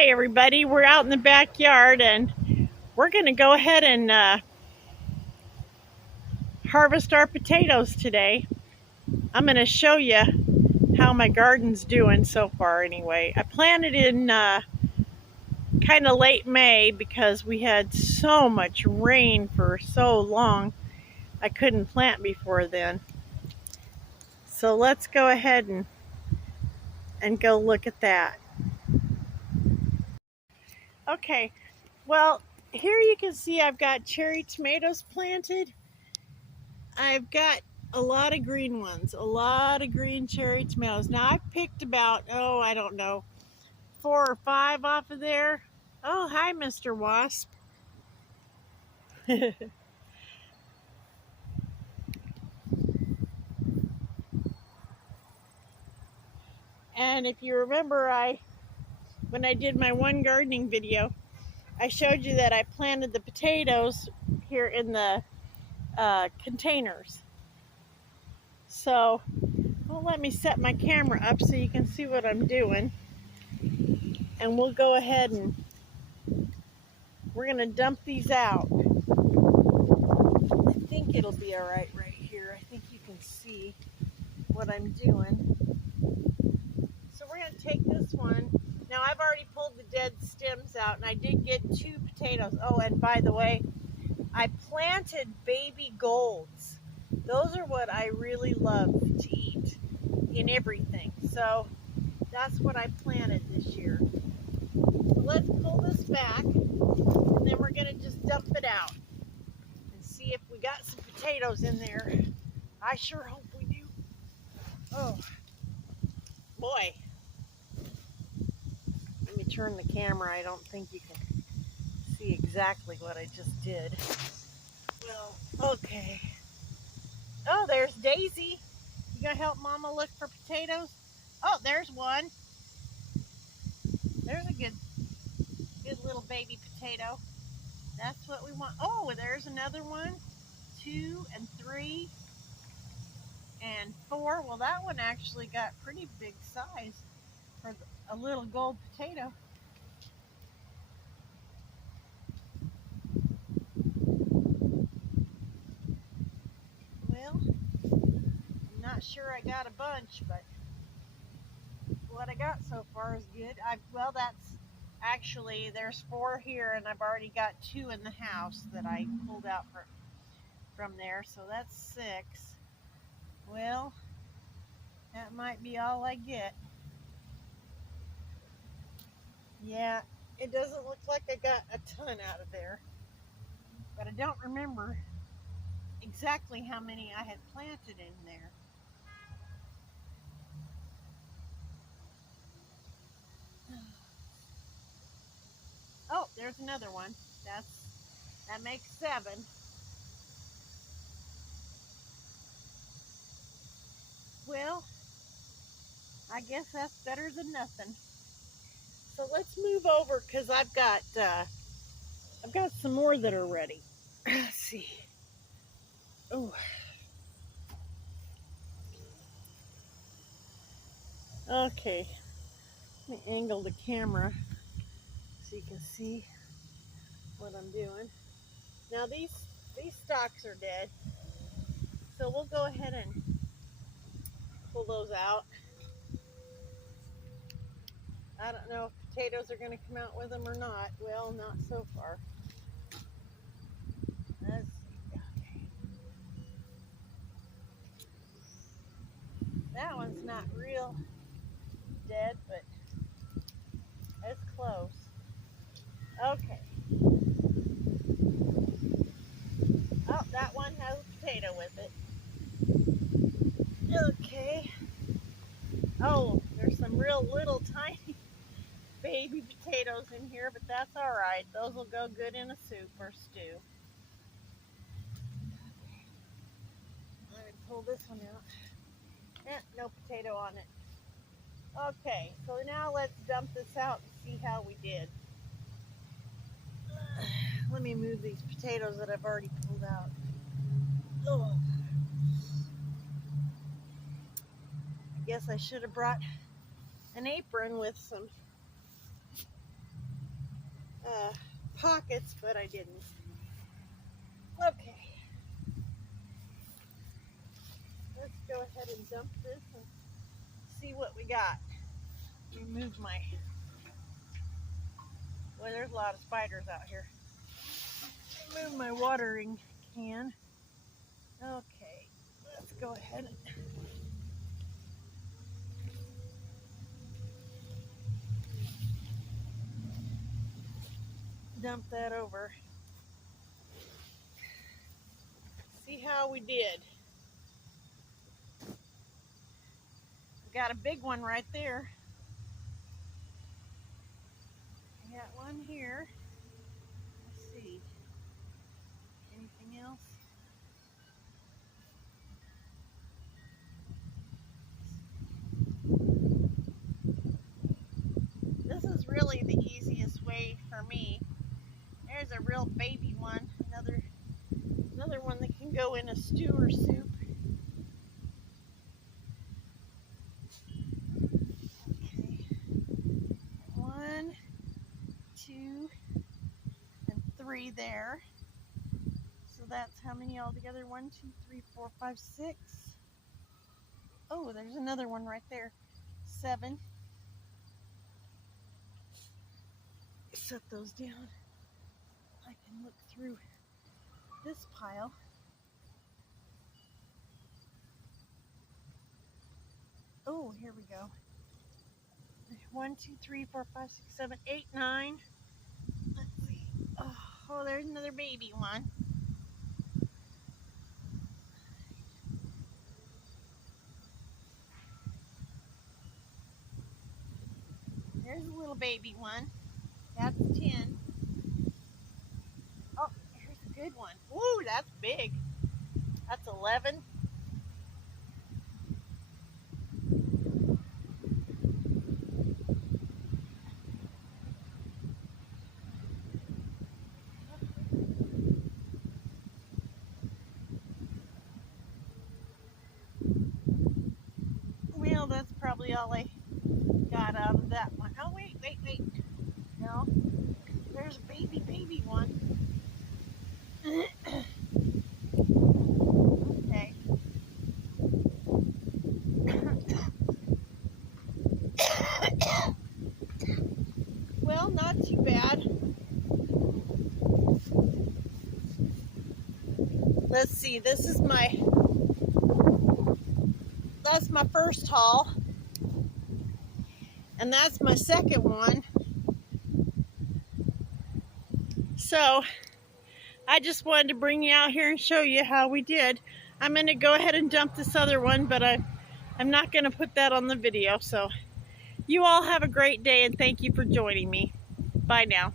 Hi everybody, we're out in the backyard and we're going to go ahead and harvest our potatoes today. I'm going to show you how my garden's doing so far anyway. I planted in kind of late May because we had so much rain for so long. I couldn't plant before then. So let's go ahead and go look at that. Okay, well here you can see I've got cherry tomatoes planted. I've got a lot of green ones, a lot of green cherry tomatoes. Now I've picked about, I don't know, 4 or 5 off of there. Oh, hi, Mr. Wasp. And if you remember, when I did my one gardening video, I showed you that I planted the potatoes here in the containers. So, well, let me set my camera up so you can see what I'm doing. And we'll go ahead and we're going to dump these out. I think it'll be all right here. I think you can see what I'm doing. So we're going to take this one. Now I've already pulled the dead stems out and I did get 2 potatoes. Oh, and by the way, I planted baby golds. Those are what I really love to eat in everything. So that's what I planted this year. So let's pull this back and then we're going to just dump it out and see if we got some potatoes in there. I sure hope we do. Oh, boy. Let me turn the camera. I don't think you can see exactly what I just did. Well, okay. Oh, there's Daisy. You gonna help Mama look for potatoes? Oh, there's one. There's a good little baby potato. That's what we want. Oh, there's another one. 2 and 3 and 4. Well, that one actually got pretty big size for a little gold potato. Well, I'm not sure I got a bunch, but what I got so far is good. Well, that's actually, there's 4 here, and I've already got 2 in the house that I pulled out from there, so that's 6. Well, that might be all I get. Yeah, it doesn't look like I got a ton out of there, but I don't remember exactly how many I had planted in there. Oh, there's another one. That makes 7. Well, I guess that's better than nothing. So let's move over because I've got some more that are ready. Let's see. Oh, okay. Let me angle the camera so you can see what I'm doing. Now these stalks are dead, so we'll go ahead and pull those out. I don't know if potatoes are going to come out with them or not. Well, not so far. Let's see. Okay. That one's not real dead, but it's close. Okay. Oh, that one has a potato with it. Okay. Oh, there's some real little tiny baby potatoes in here, but that's all right. Those will go good in a soup or stew. Let me pull this one out. No potato on it. Okay, so now let's dump this out and see how we did. Let me move these potatoes that I've already pulled out. Oh. I guess I should have brought an apron with some buckets, but I didn't. Okay. Let's go ahead and dump this and see what we got. Remove my... Well, there's a lot of spiders out here. Remove my watering can. Okay, let's go ahead and... dump that over. See how we did. We got a big one right there. I got one here. Let's see. Anything else? This is really the easiest way for me. There's a real baby one. Another one that can go in a stew or soup. Okay. 1, 2, and 3 there. So that's how many altogether? 1, 2, 3, 4, 5, 6. Oh, there's another one right there. 7. Set those down. I can look through this pile. Oh, here we go. 1, 2, 3, 4, 5, 6, 7, 8, 9. Let's see. Oh, there's another baby one. There's a little baby one. That's 10. Oh, here's a good one. Ooh, that's big. That's 11. Well, that's probably all I got out of that one. Oh, wait. No, there's a baby one. Okay. Well, not too bad. Let's see, that's my first haul. And that's my second one. So I just wanted to bring you out here and show you how we did. I'm going to go ahead and dump this other one, but I'm not going to put that on the video. So you all have a great day, and thank you for joining me. Bye now.